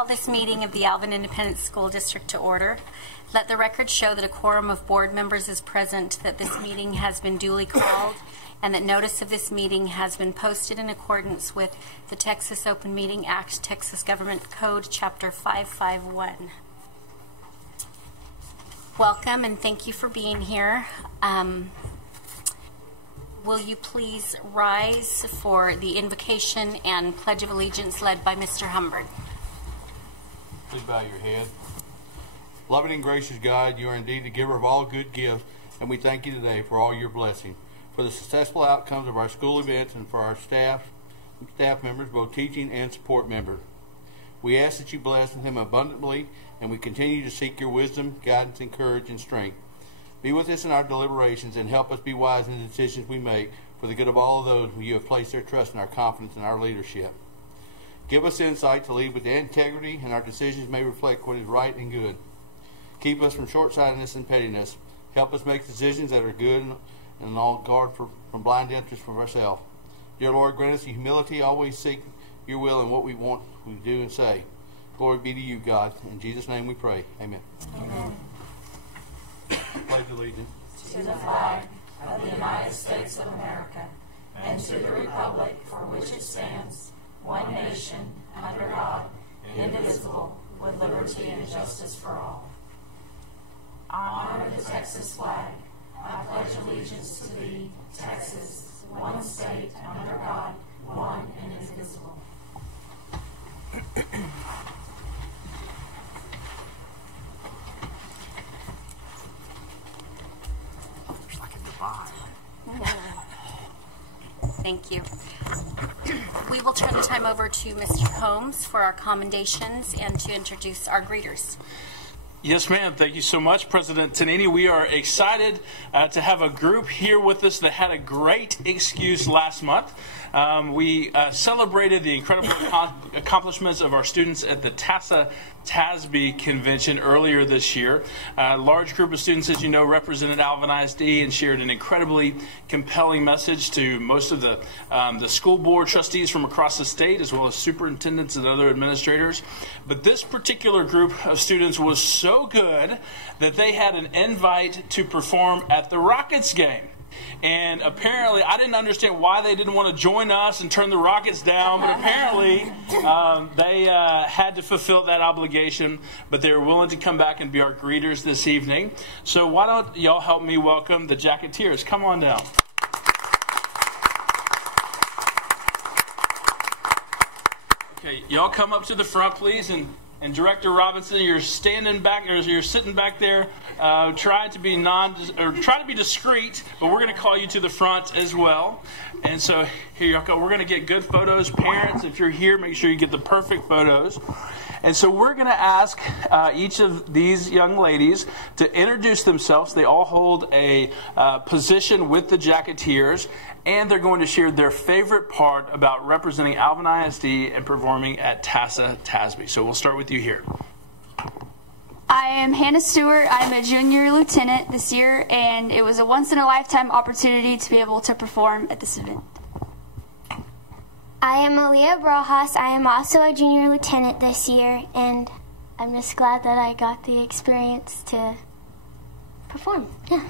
Call this meeting of the Alvin Independent School District to order. Let the record show that a quorum of board members is present, that this meeting has been duly called, and that notice of this meeting has been posted in accordance with the Texas Open Meeting Act, Texas Government Code, Chapter 551. Welcome and thank you for being here. Will you please rise for the invocation and Pledge of Allegiance led by Mr. Humbert? Please bow your head. Loving and gracious God, you are indeed the giver of all good gifts, and we thank you today for all your blessings, for the successful outcomes of our school events, and for our staff members, both teaching and support members. We ask that you bless them abundantly, and we continue to seek your wisdom, guidance, and courage and strength. Be with us in our deliberations and help us be wise in the decisions we make for the good of all of those who you have placed their trust and our confidence in our leadership. Give us insight to lead with integrity, and our decisions may reflect what is right and good. Keep us from short-sightedness and pettiness. Help us make decisions that are good and all guard from blind interest for ourselves. Dear Lord, grant us the humility, always seek your will and what we want, we do and say. Glory be to you, God. In Jesus' name we pray. Amen. Amen. Pledge allegiance To the flag of the United States of America and to the republic for which it stands, one nation, under God, indivisible, with liberty and justice for all. Honor the Texas flag. I pledge allegiance to thee, Texas, one state, under God, one and indivisible. there's like a divide. Thank you. We will turn the time over to Mr. Holmes for our commendations and to introduce our greeters. Yes, ma'am. Thank you so much, President Tanini. We are excited to have a group here with us that had a great excuse last month. We celebrated the incredible accomplishments of our students at the TASB convention earlier this year. A large group of students, as you know, represented Alvin ISD and shared an incredibly compelling message to most of the school board trustees from across the state, as well as superintendents and other administrators. But this particular group of students was so good that they had an invite to perform at the Rockets game. And apparently, I didn't understand why they didn't want to join us and turn the Rockets down, but apparently they had to fulfill that obligation, but they were willing to come back and be our greeters this evening. So why don't y'all help me welcome the Jacketeers. Come on down. Okay, y'all come up to the front, please, and Director Robinson, you're standing back, or you're sitting back there, trying to be discreet, but we're going to call you to the front as well. And so here you go. We're going to get good photos. Parents, if you're here, make sure you get the perfect photos. And so we're going to ask each of these young ladies to introduce themselves. They all hold a position with the Jacketeers, and they're going to share their favorite part about representing Alvin ISD and performing at TASB. So we'll start with you here. I am Hannah Stewart. I'm a junior lieutenant this year, and it was a once-in-a-lifetime opportunity to be able to perform at this event. I am Aaliyah Brojas. I am also a junior lieutenant this year, and I'm just glad that I got the experience to perform. Yeah.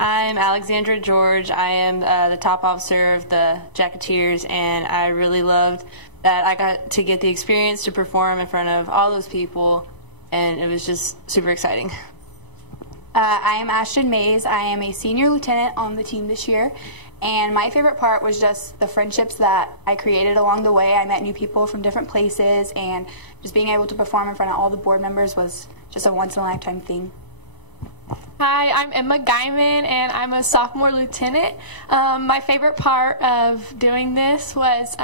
I'm Alexandra George. I am the top officer of the Jacketeers, and I really loved that I got to get the experience to perform in front of all those people, and it was just super exciting. I am Ashton Mays. I am a senior lieutenant on the team this year, and my favorite part was just the friendships that I created along the way. I met new people from different places, and just being able to perform in front of all the board members was just a once-in-a-lifetime thing. Hi, I'm Emma Guyman, and I'm a sophomore lieutenant. My favorite part of doing this was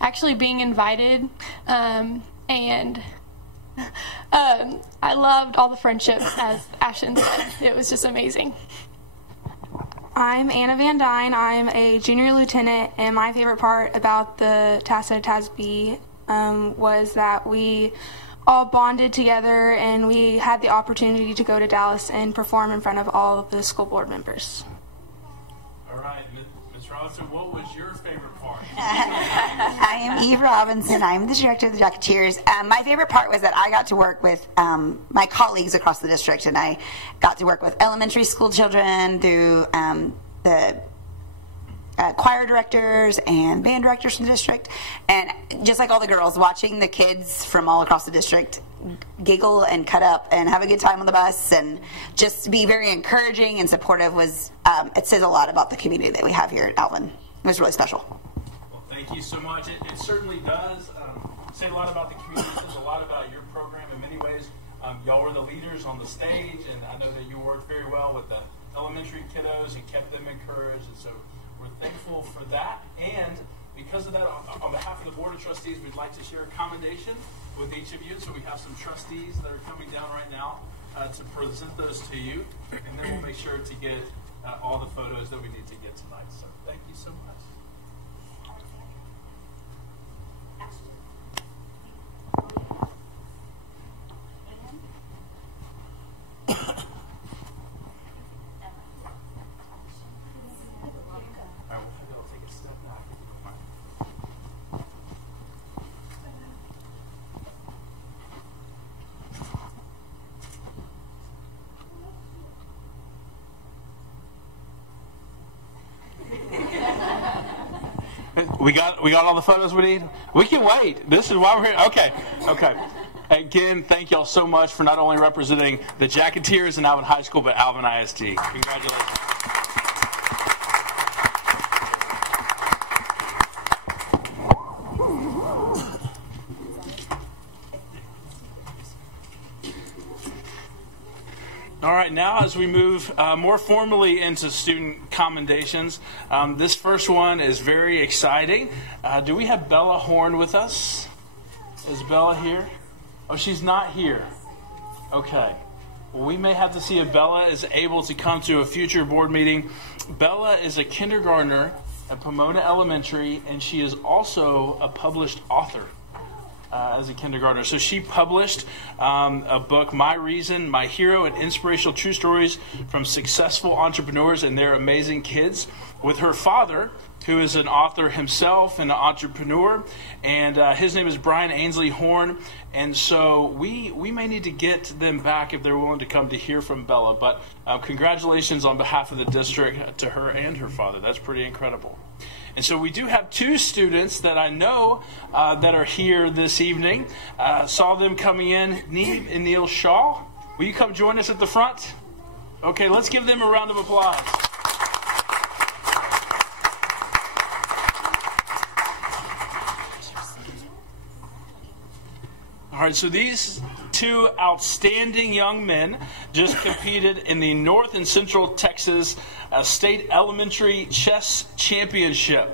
actually being invited, and I loved all the friendships, as Ashton said. It was just amazing. I'm Anna Van Dyne. I'm a junior lieutenant, and my favorite part about the TASB was that we all bonded together, and we had the opportunity to go to Dallas and perform in front of all of the school board members. All right, Ms. Ross. Allison, what was your favorite part? I am Eve Robinson. I'm the director of the Jacketeers. My favorite part was that I got to work with my colleagues across the district, and I got to work with elementary school children through the choir directors and band directors from the district, and just like all the girls, watching the kids from all across the district giggle and cut up and have a good time on the bus and just be very encouraging and supportive was it says a lot about the community that we have here at Alvin. It was really special. Well, thank you so much. It certainly does say a lot about the community. It says a lot about your program in many ways. Y'all were the leaders on the stage, and I know that you worked very well with the elementary kiddos. You kept them encouraged, and so we're thankful for that. And because of that, on behalf of the Board of Trustees, we'd like to share a commendation with each of you. So we have some trustees that are coming down right now to present those to you. And then we'll make sure to get all the photos that we need to get tonight. So thank you so much. We got all the photos we need? We can wait. This is why we're here. Okay. Again, thank y'all so much for not only representing the Jacketeers in Alvin High School, but Alvin ISD. Congratulations. All right, now as we move more formally into student commendations, this first one is very exciting. Do we have Bella Horn with us? Is Bella here? Oh, she's not here. Okay. Well, we may have to see if Bella is able to come to a future board meeting. Bella is a kindergartner at Pomona Elementary, and she is also a published author. As a kindergartner. So she published a book, My Reason, My Hero, and Inspirational True Stories from Successful Entrepreneurs and Their Amazing Kids, with her father, who is an author himself and an entrepreneur, and his name is Brian Ainsley Horn. And so we may need to get them back if they're willing to come to hear from Bella. But congratulations on behalf of the district to her and her father. That's pretty incredible. And so we do have two students that I know that are here this evening. Saw them coming in, Neve and Neil Shaw. Will you come join us at the front? Okay, let's give them a round of applause. All right, so these two outstanding young men just competed in the North and Central Texas State Elementary Chess Championship.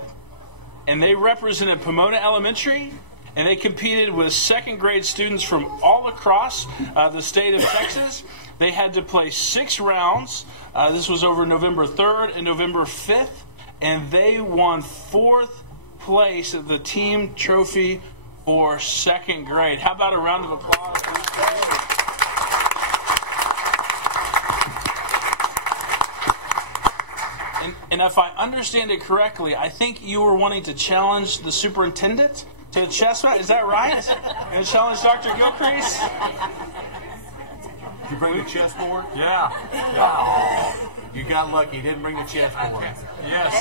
And they represented Pomona Elementary, and they competed with second grade students from all across the state of Texas. They had to play 6 rounds. This was over November 3rd and November 5th, and they won 4th place at the team trophy for second grade. How about a round of applause? And if I understand it correctly, I think you were wanting to challenge the superintendent to a chess match. Is that right? And challenge Dr. Gilcrease? Did you bring the chessboard? Yeah. You got lucky. You didn't bring the chessboard. Yes.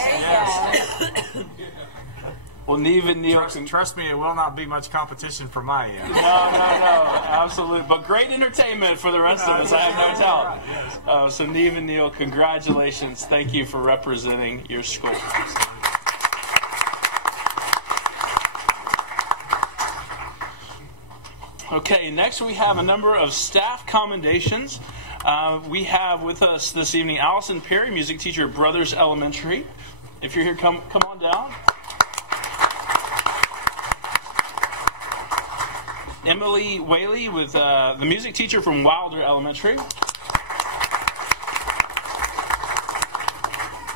Well, Neve and Neil, trust me, it will not be much competition for my end. No, absolutely. But great entertainment for the rest of us, I have no doubt. So Neve and Neil, congratulations. Thank you for representing your school. Okay, next we have a number of staff commendations. We have with us this evening Allison Perry, music teacher at Brothers Elementary. If you're here, come on down. Emily Whaley, with the music teacher from Wilder Elementary.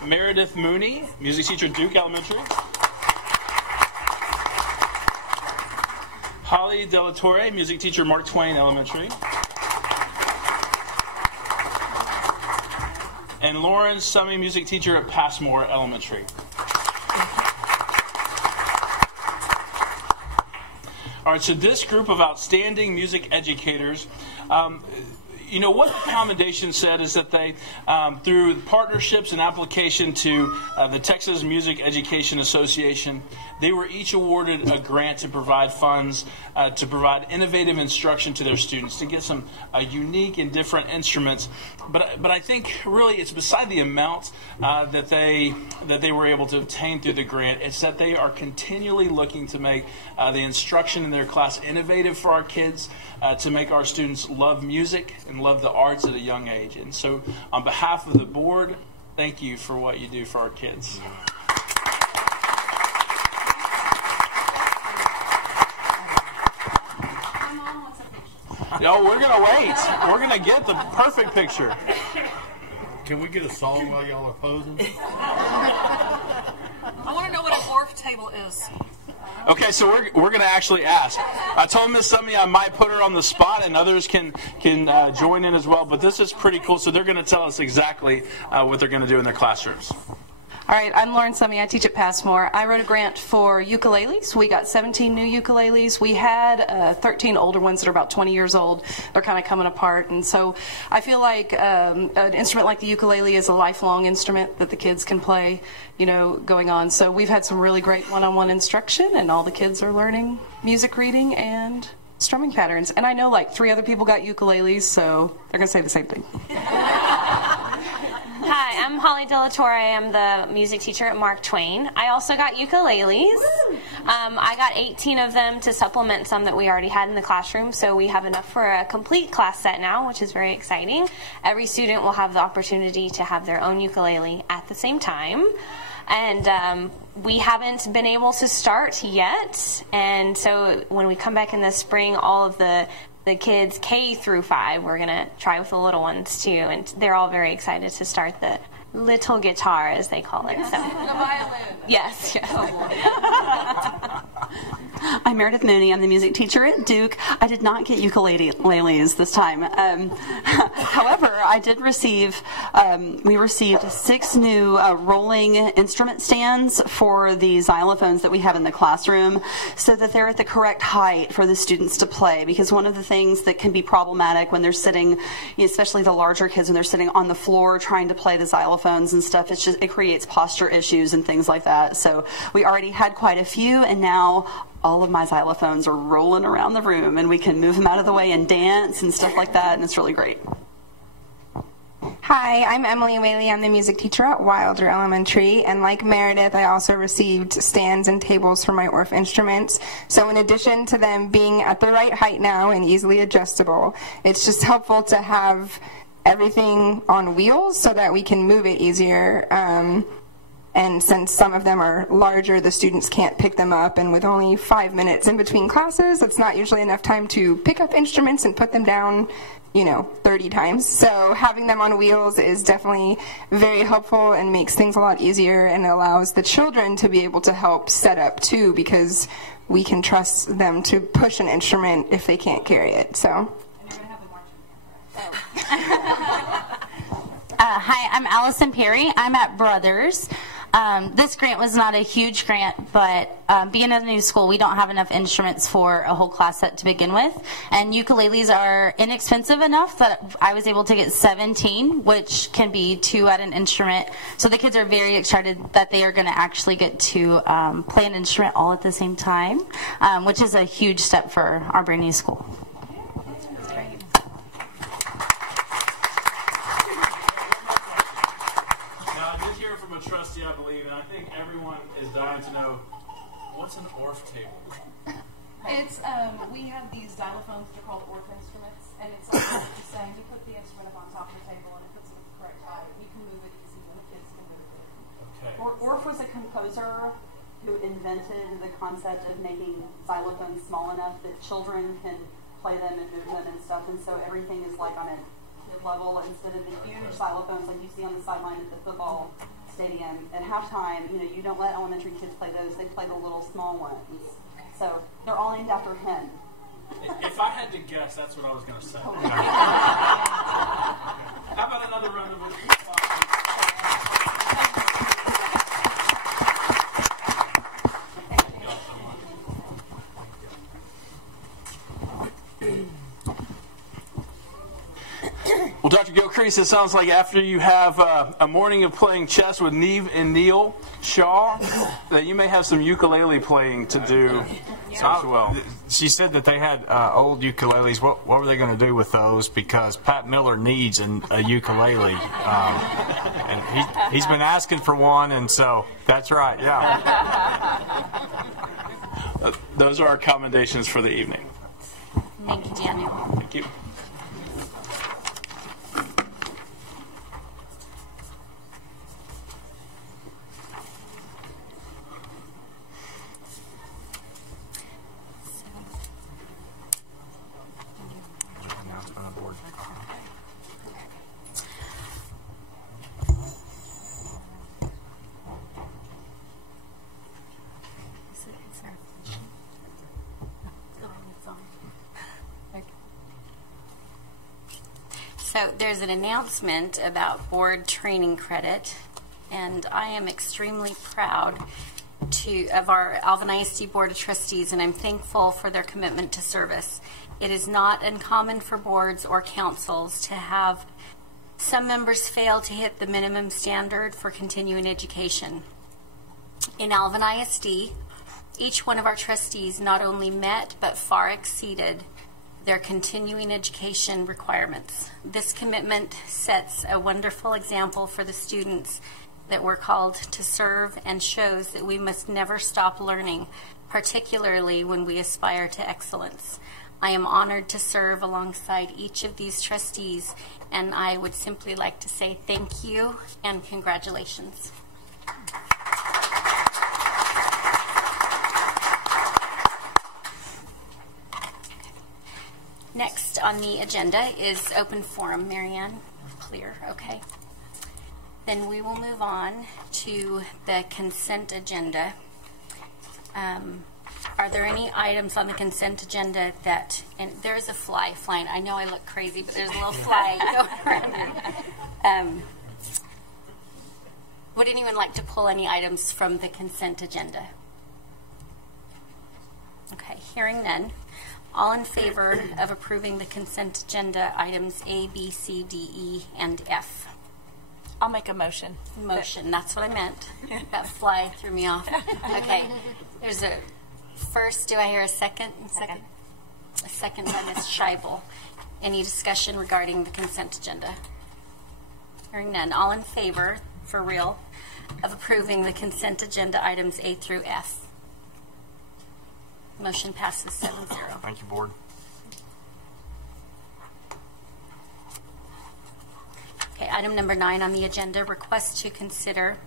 Meredith Mooney, music teacher at Duke Elementary. Holly Delatorre, music teacher, Mark Twain Elementary. And Lauren Summey, music teacher at Passmore Elementary. All right, so this group of outstanding music educators, you know, what the commendation said is that they, through partnerships and application to the Texas Music Education Association, they were each awarded a grant to provide funds to provide innovative instruction to their students, to get some unique and different instruments. But I think really it's beside the amount that they were able to obtain through the grant. It's that they are continually looking to make the instruction in their class innovative for our kids, to make our students love music and love the arts at a young age. And so on behalf of the board, thank you for what you do for our kids. No, we're going to wait. We're going to get the perfect picture. Can we get a song while y'all are posing? I want to know what an ORF table is. Okay, so we're going to actually ask. I told Miss Summy I might put her on the spot, and others can join in as well. But this is pretty cool. So they're going to tell us exactly what they're going to do in their classrooms. All right, I'm Lauren Summy. I teach at Passmore. I wrote a grant for ukuleles. We got 17 new ukuleles. We had 13 older ones that are about 20 years old. They're kind of coming apart. And so I feel like an instrument like the ukulele is a lifelong instrument that the kids can play, you know, going on. So we've had some really great one-on-one instruction, and all the kids are learning music reading and strumming patterns. And I know like 3 other people got ukuleles, so they're going to say the same thing. Hi, I'm Holly Delatorre. I'm the music teacher at Mark Twain. I also got ukuleles. I got 18 of them to supplement some that we already had in the classroom, so we have enough for a complete class set now, which is very exciting. Every student will have the opportunity to have their own ukulele at the same time. And we haven't been able to start yet, and so when we come back in the spring, all of the kids K through 5, we're going to try with the little ones too, and they're all very excited to start the little guitar, as they call it. So. The violin. Yes. I'm Meredith Mooney. I'm the music teacher at Duke. I did not get ukuleles this time. However, I did receive, we received 6 new rolling instrument stands for the xylophones that we have in the classroom, so that they're at the correct height for the students to play. Because one of the things that can be problematic when they're sitting, especially the larger kids, when they're sitting on the floor trying to play the xylophones and stuff, it creates posture issues and things like that. So we already had quite a few, and now all of my xylophones are rolling around the room, and we can move them out of the way and dance and stuff like that, and it's really great. Hi, I'm Emily Whaley. I'm the music teacher at Wilder Elementary, and like Meredith, I also received stands and tables for my ORF instruments. So in addition to them being at the right height now and easily adjustable, it's just helpful to have everything on wheels so that we can move it easier. And since some of them are larger, the students can't pick them up, and with only 5 minutes in between classes, it's not usually enough time to pick up instruments and put them down, 30 times. So having them on wheels is definitely very helpful and makes things a lot easier, and allows the children to be able to help set up too, because we can trust them to push an instrument if they can't carry it. So. Hi, I'm Allison Perry. I'm at Brothers. This grant was not a huge grant, but being at a new school, we don't have enough instruments for a whole class set to begin with. And ukuleles are inexpensive enough that I was able to get 17, which can be 2 at an instrument. So the kids are very excited that they are going to actually get to play an instrument all at the same time, which is a huge step for our brand new school. Trustee, I believe, and I think everyone is dying to know, what's an ORF table? It's, we have these xylophones that are called ORF instruments, and it's like just saying, you put the instrument up on top of the table and it puts it at the correct height. You can move it easy when the kids can move it. Okay. ORF was a composer who invented the concept of making xylophones small enough that children can play them and move them and stuff, and so everything is like on a kid level instead of the huge xylophones like you see on the sideline at the football stadium. At halftime, you don't let elementary kids play those. They play the little small ones. So they're all named after him. If I had to guess, that's what I was going to say. How about another round of applause? Well, Dr. Gilcrease, it sounds like after you have a morning of playing chess with Neve and Neil Shaw, that you may have some ukulele playing to do as well. She said that they had old ukuleles. What were they going to do with those? Because Pat Miller needs a ukulele. And he's been asking for one, and so that's right, yeah. Those are our commendations for the evening. Thank you, Daniel. Thank you. So there's an announcement about board training credit, and I am extremely proud of our Alvin ISD Board of Trustees, and I'm thankful for their commitment to service. It is not uncommon for boards or councils to have some members fail to hit the minimum standard for continuing education. In Alvin ISD, each one of our trustees not only met but far exceeded their continuing education requirements. This commitment sets a wonderful example for the students that we're called to serve and shows that we must never stop learning, particularly when we aspire to excellence. I am honored to serve alongside each of these trustees, and I would simply like to say thank you and congratulations. Next on the agenda is open forum. Marianne, clear, okay. Then we will move on to the consent agenda. Are there any items on the consent agenda that, and there's a fly flying. I know I look crazy, but there's a little fly going around here. Would anyone like to pull any items from the consent agenda? Okay, hearing none. All in favor of approving the consent agenda items A, B, C, D, E, and F? I'll make a motion. Motion, that's what I meant. That fly threw me off. Okay, there's a first. Do I hear a second? Second. A second by Ms. Scheibel. Any discussion regarding the consent agenda? Hearing none. All in favor, for real, of approving the consent agenda items A through F? Motion passes 7-0. Thank you, Board. Okay, item number 9 on the agenda, request to consider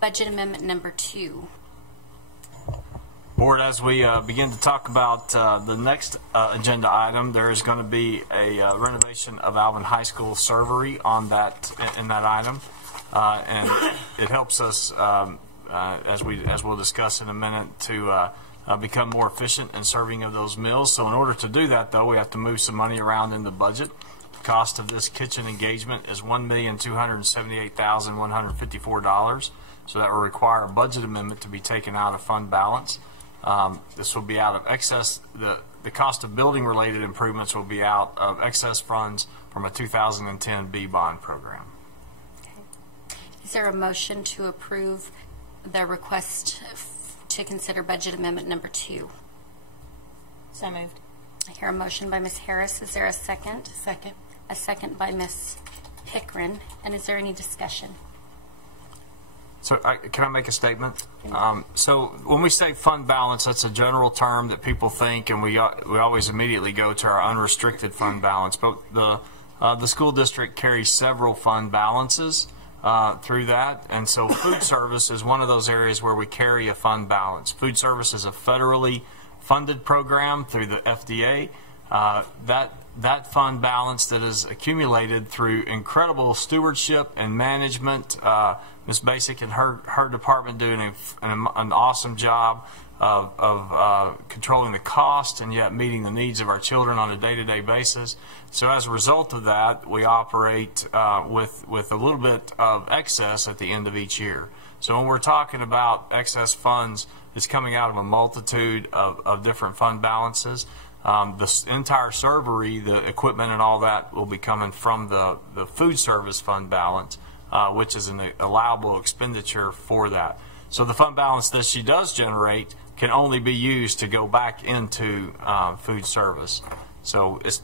budget amendment number 2. Board, as we begin to talk about the next agenda item, there is going to be a renovation of Alvin High School servery on that in that item, and it helps us, as we'll discuss in a minute, to become more efficient in serving of those meals. So in order to do that, though, we have to move some money around in the budget. The cost of this kitchen engagement is $1,278,154. So that will require a budget amendment to be taken out of fund balance. This will be out of excess. The cost of building related improvements will be out of excess funds from a 2010 B bond program. Okay. Is there a motion to approve the request to consider budget amendment number 2? So moved. I hear a motion by Ms. Harris. Is there a second? Second. A second by Ms. Pickren. And is there any discussion? So can I make a statement? So when we say fund balance, that's a general term that people think, and we always immediately go to our unrestricted fund balance. But the school district carries several fund balances through that, and so food service is one of those areas where we carry a fund balance. Food service is a federally funded program through the FDA. That fund balance that is accumulated through incredible stewardship and management. Ms. Basic and her department doing an awesome job of controlling the cost and yet meeting the needs of our children on a day-to-day basis. So as a result of that, we operate with a little bit of excess at the end of each year. So when we're talking about excess funds, it's coming out of a multitude of different fund balances. The entire servery, the equipment and all that will be coming from the food service fund balance, which is an allowable expenditure for that. So the fund balance that she does generate can only be used to go back into food service. So it's,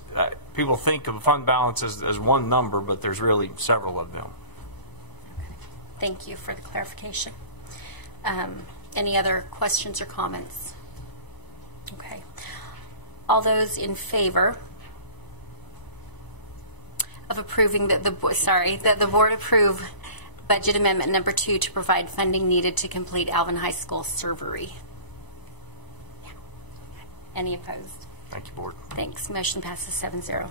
people think of a fund balance as one number, but there's really several of them. Thank you for the clarification. Any other questions or comments? Okay. All those in favor of approving that the board approve budget amendment number 2 to provide funding needed to complete Alvin High School servery? Yeah. Any opposed? Thank you, board. Thanks. Motion passes 7-0.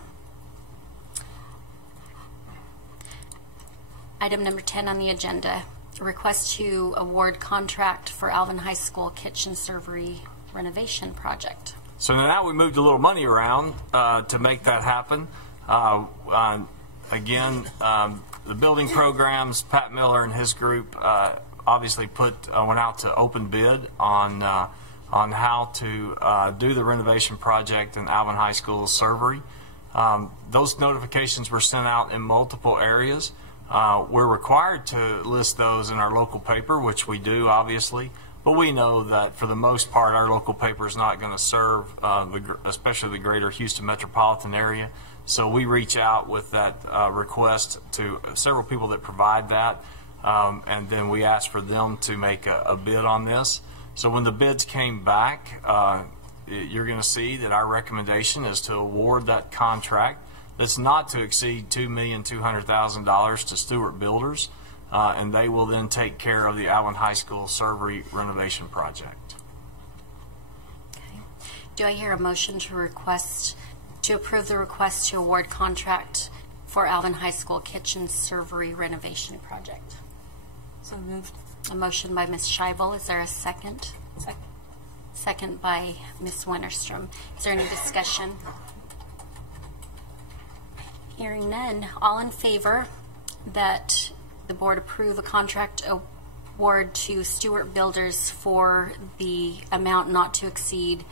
Item number 10 on the agenda, a request to award contract for Alvin High School kitchen servery renovation project. So now we moved a little money around to make that happen. Again, the building programs, Pat Miller and his group obviously went out to open bid on how to do the renovation project in Alvin High School servery. Those notifications were sent out in multiple areas. We're required to list those in our local paper, which we do, obviously. But we know that for the most part, our local paper is not going to serve, especially the greater Houston metropolitan area. So we reach out with that request to several people that provide that, and then we ask for them to make a bid on this. So when the bids came back, you're going to see that our recommendation is to award that contract that's not to exceed $2,200,000 to Stewart Builders. And they will then take care of the Alvin High School servery renovation project. Okay. Do I hear a motion to approve the request to award contract for Alvin High School kitchen servery renovation project? So moved. A motion by Ms. Scheibel. Is there a second? Second by Ms. Winterstrom. Is there any discussion? Hearing none. All in favor that the board approve a contract award to Stewart Builders for the amount not to exceed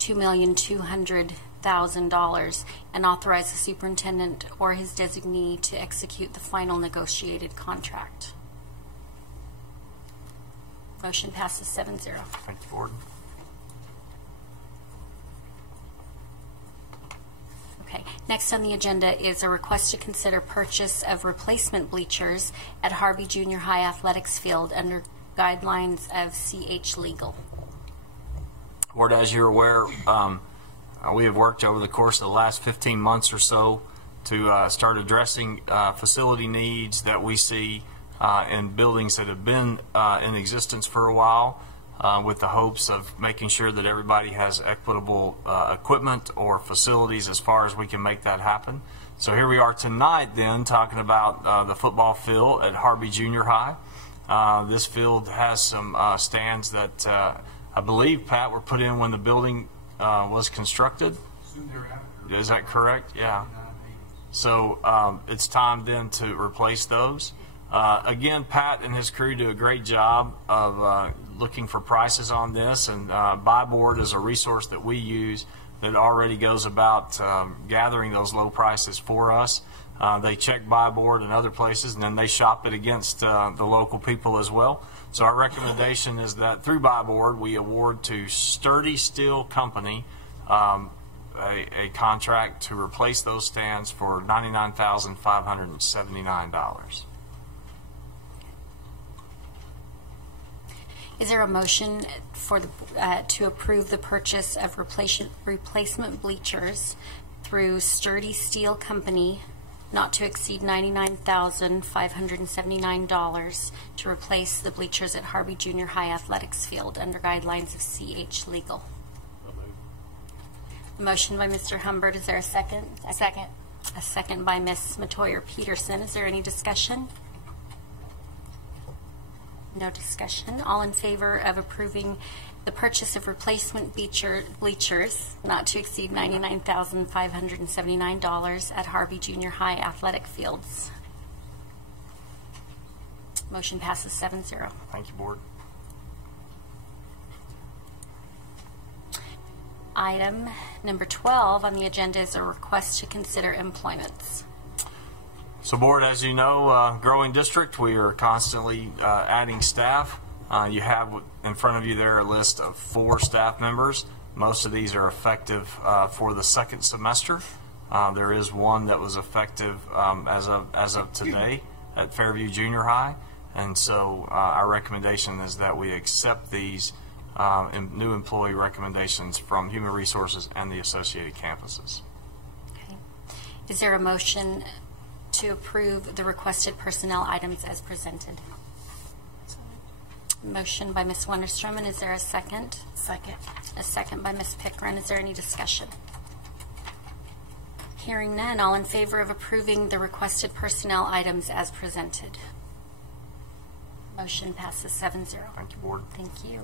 $2,200,000 and authorize the superintendent or his designee to execute the final negotiated contract. Motion passes 7-0. Thank you, board. Okay. Next on the agenda is a request to consider purchase of replacement bleachers at Harvey Junior High Athletics Field under guidelines of CH Legal. Board, as you're aware, we have worked over the course of the last 15 months or so to start addressing facility needs that we see in buildings that have been in existence for a while, with the hopes of making sure that everybody has equitable equipment or facilities as far as we can make that happen. So here we are tonight then talking about the football field at Harvey Junior High. This field has some stands that I believe, Pat, were put in when the building was constructed. Is that correct? Yeah. So it's time then to replace those. Again, Pat and his crew do a great job of looking for prices on this, and Buy Board is a resource that we use that already goes about gathering those low prices for us. They check Buy Board and other places, and then they shop it against the local people as well. So our recommendation is that through Buy Board, we award to Sturdy Steel Company a contract to replace those stands for $99,579. Is there a motion for the to approve the purchase of replacement bleachers through Sturdy Steel Company, not to exceed $99,579, to replace the bleachers at Harvey Junior High Athletics Field under guidelines of CH Legal? A motion by Mr. Humbert. Is there a second? A second. A second by Ms. Matoyer-Peterson. Is there any discussion? No discussion. All in favor of approving the purchase of replacement bleachers not to exceed $99,579 at Harvey Junior High Athletic Fields? Motion passes 7-0. Thank you, Board. Item number 12 on the agenda is a request to consider employments. So board, as you know, growing district, we are constantly adding staff. You have in front of you there a list of 4 staff members. Most of these are effective for the second semester. There is one that was effective as of today at Fairview Junior High, and so our recommendation is that we accept these new employee recommendations from Human Resources and the associated campuses. Okay. Is there a motion to approve the requested personnel items as presented? Motion by Ms. Wonderstrom, and is there a second? Second. A second by Ms. Pickren. Is there any discussion? Hearing none, all in favor of approving the requested personnel items as presented? Motion passes 7-0. Thank you, board. Thank you.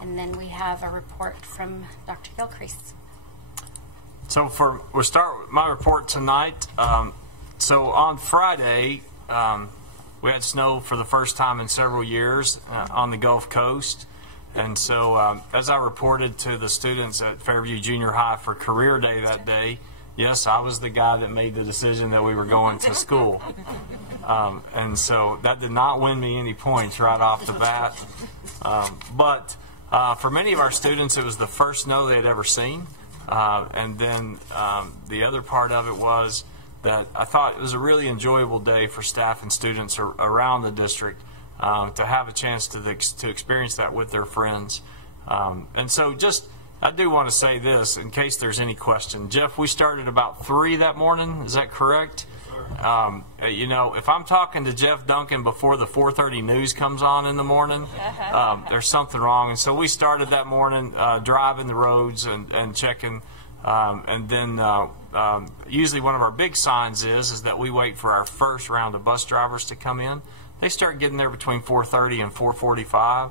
And then we have a report from Dr. Gilcrease. So we'll start with my report tonight. So on Friday, we had snow for the first time in several years on the Gulf Coast. And so as I reported to the students at Fairview Junior High for Career Day that day, yes, I was the guy that made the decision that we were going to school. And so that did not win me any points right off the bat. But for many of our students, it was the first snow they had ever seen. And then the other part of it was that I thought it was a really enjoyable day for staff and students around the district to have a chance to experience that with their friends. And so I do want to say this in case there's any question. Jeff, we started about 3 that morning. Is that correct? You know, if I'm talking to Jeff Duncan before the 4:30 news comes on in the morning, there's something wrong. And so we started that morning driving the roads and checking. And then usually one of our big signs is that we wait for our first round of bus drivers to come in. They start getting there between 4:30 and 4:45.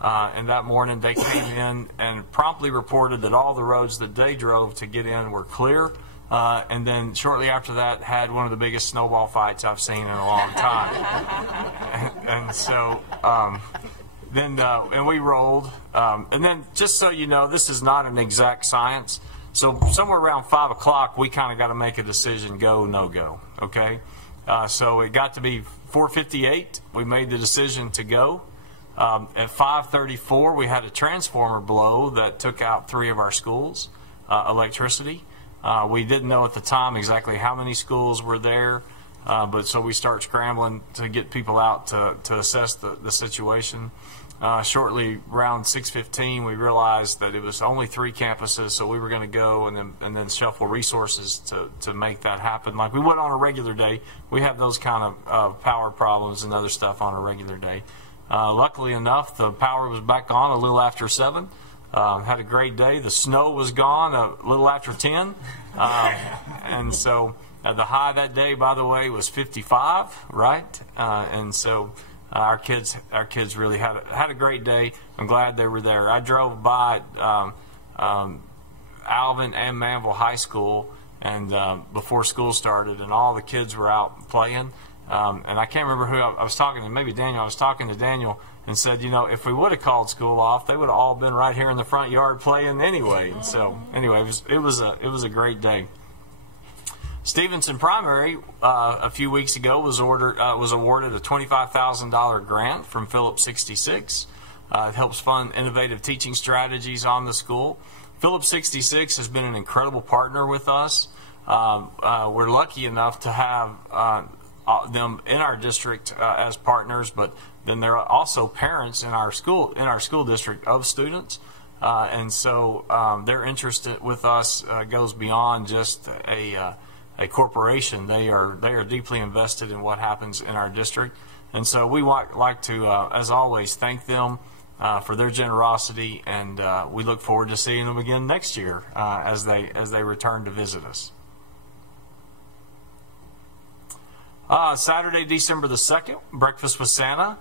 And that morning they came in and promptly reported that all the roads that they drove to get in were clear. And then shortly after that had one of the biggest snowball fights I've seen in a long time. and so and we rolled. And then just so you know, this is not an exact science. So somewhere around 5 o'clock, we kind of got to make a decision, go, no go, okay? So it got to be 4:58. We made the decision to go. At 5:34, we had a transformer blow that took out 3 of our schools, electricity. We didn't know at the time exactly how many schools were there, but so we start scrambling to get people out to assess the situation. Shortly around 6:15, we realized that it was only 3 campuses, so we were going to go and then shuffle resources to make that happen. Like we would on a regular day. We have those kind of power problems and other stuff on a regular day. Luckily enough, the power was back on a little after 7. Had a great day. The snow was gone a little after 10. And so the high that day, by the way, was 55, right? And so our kids really had a great day. I'm glad they were there. I drove by Alvin and Manville High School and before school started, and all the kids were out playing. And I can't remember who I was talking to, maybe Daniel. I was talking to Daniel and said, you know, if we would have called school off, they would have all been right here in the front yard playing anyway. And so, anyway, it was a great day. Stevenson Primary a few weeks ago was awarded a $25,000 grant from Phillips 66. It helps fund innovative teaching strategies on the school. Phillips 66 has been an incredible partner with us. We're lucky enough to have them in our district as partners, but then there are also parents in our school district of students, and so their interest with us goes beyond just a corporation. They are deeply invested in what happens in our district, and so we like to, as always, thank them for their generosity, and we look forward to seeing them again next year as they return to visit us. Saturday, December the 2nd, Breakfast with Santa.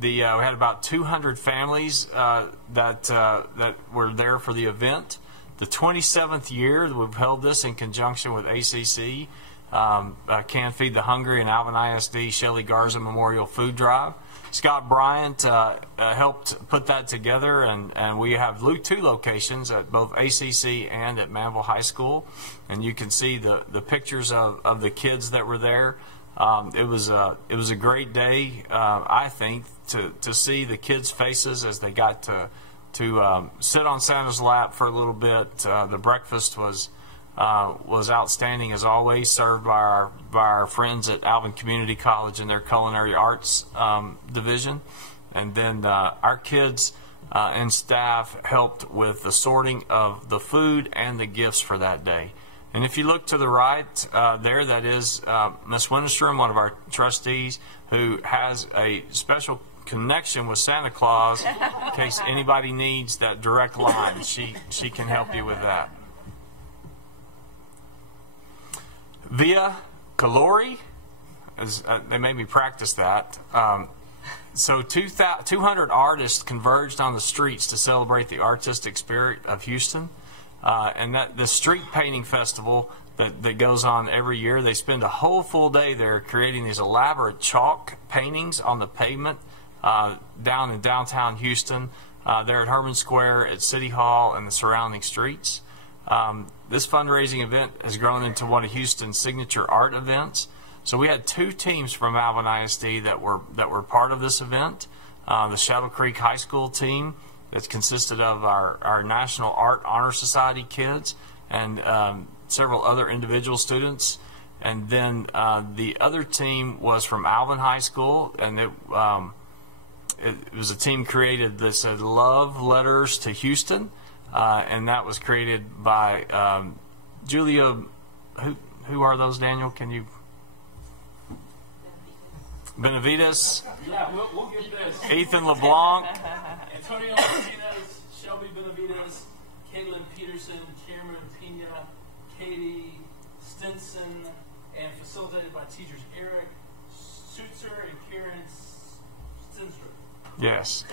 We had about 200 families that were there for the event. The 27th year that we've held this in conjunction with ACC. Can Feed the Hungry and Alvin ISD Shelley Garza Memorial Food Drive. Scott Bryant helped put that together, and we have 2 locations at both ACC and at Manville High School, and you can see the pictures of the kids that were there. It was a great day, I think, to see the kids' faces as they got to sit on Santa's lap for a little bit. The breakfast was outstanding as always, served by our friends at Alvin Community College in their Culinary Arts division. And then our kids and staff helped with the sorting of the food and the gifts for that day. And if you look to the right there, that is Miss Winterstrom, one of our trustees, who has a special connection with Santa Claus in case anybody needs that direct line. She can help you with that. Via Calori, they made me practice that. So 200 artists converged on the streets to celebrate the artistic spirit of Houston. And the street painting festival that goes on every year, they spend a whole full day there creating these elaborate chalk paintings on the pavement down in downtown Houston, there at Herman Square, at City Hall, and the surrounding streets. This fundraising event has grown into one of Houston's signature art events. So we had 2 teams from Alvin ISD that were part of this event. The Shadow Creek High School team that consisted of our National Art Honor Society kids and several other individual students. And then the other team was from Alvin High School, and it was a team created that said Love Letters to Houston. And that was created by Julia. Who are those, Daniel? Can you? Benavides. Yeah, we'll get this. Ethan LeBlanc. Antonio Martinez, Shelby Benavides, Caitlin Peterson, Cameron Pena, Katie Stinson, and facilitated by teachers Eric Sutzer and Karen Stenstrup. Yes.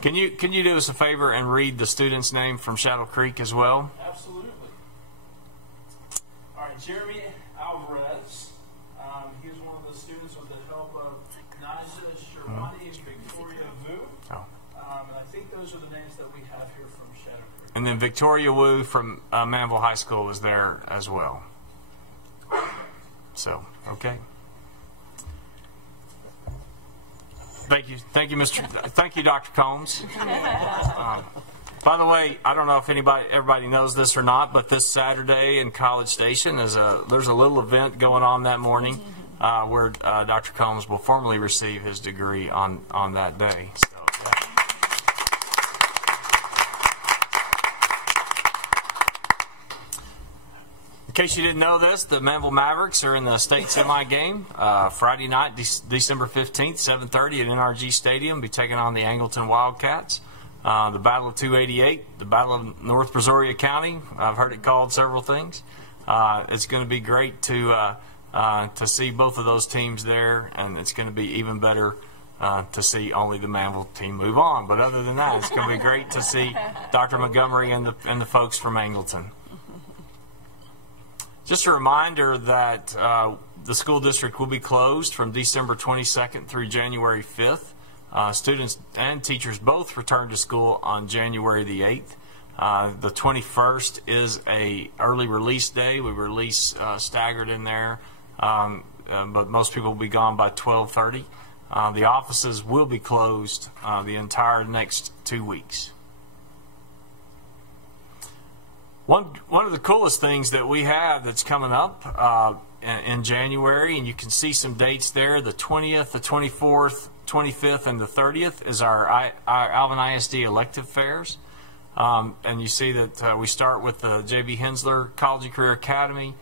Can you do us a favor and read the student's name from Shadow Creek as well? Absolutely. All right, Jeremy Alvarez. He was one of the students with the help of Naja Sherwani and Victoria Vu. Oh. And I think those are the names that we have here from Shadow Creek. And then Victoria Wu from Manville High School was there as well. So, okay. Thank you, Dr. Combs. By the way, I don't know if everybody knows this or not, but this Saturday in College Station there's a little event going on that morning where Dr. Combs will formally receive his degree on that day. So, yeah. In case you didn't know this, the Manville Mavericks are in the state semi game Friday night, December 15th, 7:30 at NRG Stadium. Be taking on the Angleton Wildcats. The Battle of 288, the Battle of North Brazoria County. I've heard it called several things. It's going to be great to see both of those teams there, and it's going to be even better to see only the Manville team move on. But other than that, it's going to be great to see Dr. Montgomery and the folks from Angleton. Just a reminder that the school district will be closed from December 22nd through January 5th. Students and teachers both return to school on January the 8th. The 21st is a early release day. We release staggered in there, but most people will be gone by 12:30. The offices will be closed the entire next 2 weeks. One of the coolest things that we have that's coming up in January, and you can see some dates there, the 20th, the 24th, 25th, and the 30th is our Alvin ISD elective fairs. And you see that we start with the J.B. Hensler College and Career Academy,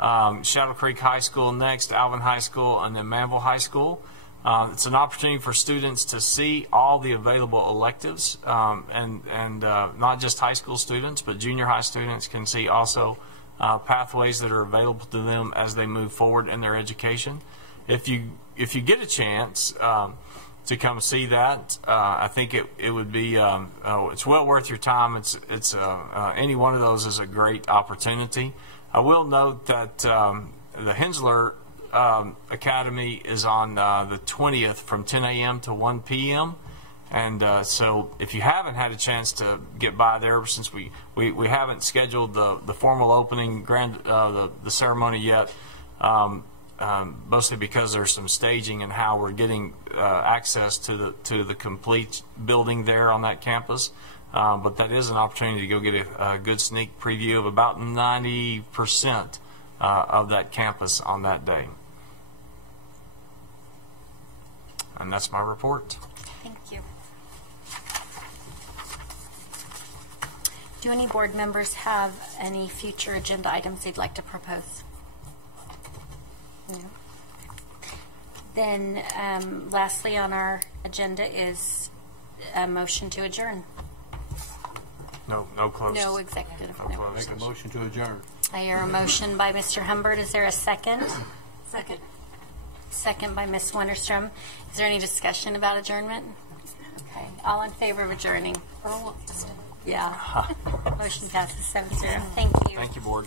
Shadow Creek High School next, Alvin High School, and then Manville High School. It's an opportunity for students to see all the available electives, and not just high school students, but junior high students can see also pathways that are available to them as they move forward in their education. If you get a chance to come see that, I think it would be it's well worth your time. It's any one of those is a great opportunity. I will note that the Hensler Academy is on the 20th from 10 a.m. to 1 p.m. And so if you haven't had a chance to get by there, since we haven't scheduled the formal opening the ceremony yet, mostly because there's some staging and how we're getting access to the complete building there on that campus. But that is an opportunity to go get a good sneak preview of about 90% of that campus on that day. And that's my report. Thank you. Do any board members have any future agenda items they'd like to propose? No. Then lastly on our agenda is a motion to adjourn. No close. No executive. No. Make a motion to adjourn. I hear a motion by Mr. Humbert. Is there a second? Second. Second by Ms. Winterstrom. Is there any discussion about adjournment? Okay. All in favor of adjourning? Yeah. Motion passes 7-0. Thank you. Thank you, board.